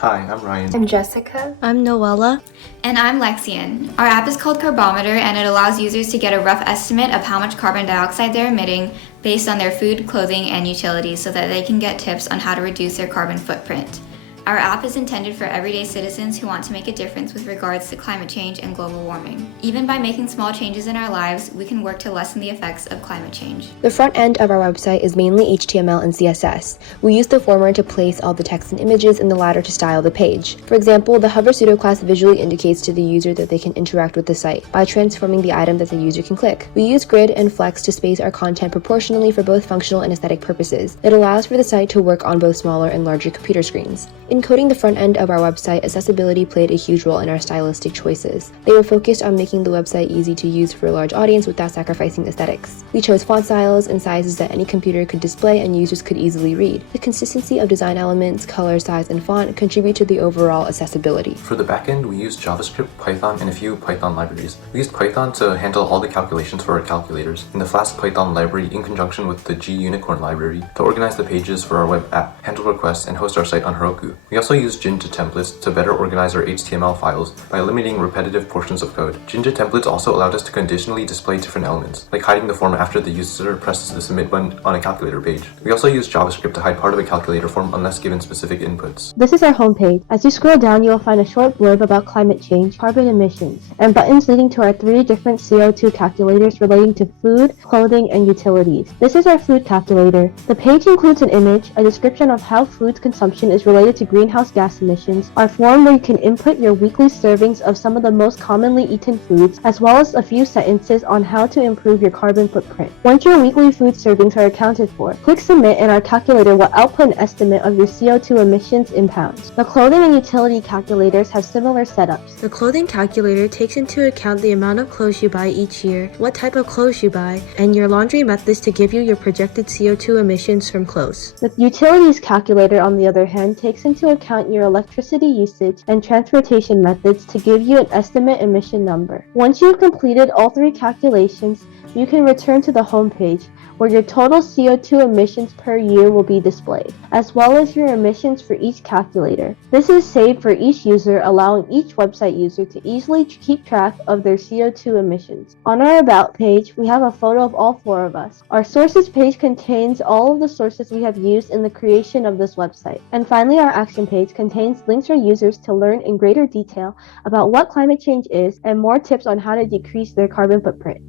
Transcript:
Hi, I'm Ryan. I'm Jessica. I'm Noella. And I'm Lexian. Our app is called Carbometer, and it allows users to get a rough estimate of how much carbon dioxide they're emitting based on their food, clothing, and utilities so that they can get tips on how to reduce their carbon footprint. Our app is intended for everyday citizens who want to make a difference with regards to climate change and global warming. Even by making small changes in our lives, we can work to lessen the effects of climate change. The front end of our website is mainly HTML and CSS. We use the former to place all the text and images and the latter to style the page. For example, the hover pseudo class visually indicates to the user that they can interact with the site by transforming the item that the user can click. We use grid and flex to space our content proportionally for both functional and aesthetic purposes. It allows for the site to work on both smaller and larger computer screens. In coding the front end of our website, accessibility played a huge role in our stylistic choices. They were focused on making the website easy to use for a large audience without sacrificing aesthetics. We chose font styles and sizes that any computer could display and users could easily read. The consistency of design elements, color, size, and font contribute to the overall accessibility. For the backend, we used JavaScript, Python, and a few Python libraries. We used Python to handle all the calculations for our calculators, and the Flask Python library in conjunction with the Unicorn library to organize the pages for our web app, handle requests, and host our site on Heroku. We also used Jinja templates to better organize our HTML files by eliminating repetitive portions of code. Jinja templates also allowed us to conditionally display different elements, like hiding the form after the user presses the submit button on a calculator page. We also used JavaScript to hide part of a calculator form unless given specific inputs. This is our homepage. As you scroll down, you will find a short blurb about climate change, carbon emissions, and buttons leading to our 3 different CO2 calculators relating to food, clothing, and utilities. This is our food calculator. The page includes an image, a description of how food consumption is related to greenhouse gas emissions, our form where you can input your weekly servings of some of the most commonly eaten foods, as well as a few sentences on how to improve your carbon footprint. Once your weekly food servings are accounted for, click submit and our calculator will output an estimate of your CO2 emissions in pounds. The clothing and utility calculators have similar setups. The clothing calculator takes into account the amount of clothes you buy each year, what type of clothes you buy, and your laundry methods to give you your projected CO2 emissions from clothes. The utilities calculator, on the other hand, takes into account your electricity usage and transportation methods to give you an estimate emission number. Once you've completed all 3 calculations, you can return to the home page, where your total CO2 emissions per year will be displayed, as well as your emissions for each calculator. This is saved for each user, allowing each website user to easily keep track of their CO2 emissions. On our About page, we have a photo of all 4 of us. Our Sources page contains all of the sources we have used in the creation of this website. And finally, our Action page contains links for users to learn in greater detail about what climate change is and more tips on how to decrease their carbon footprint.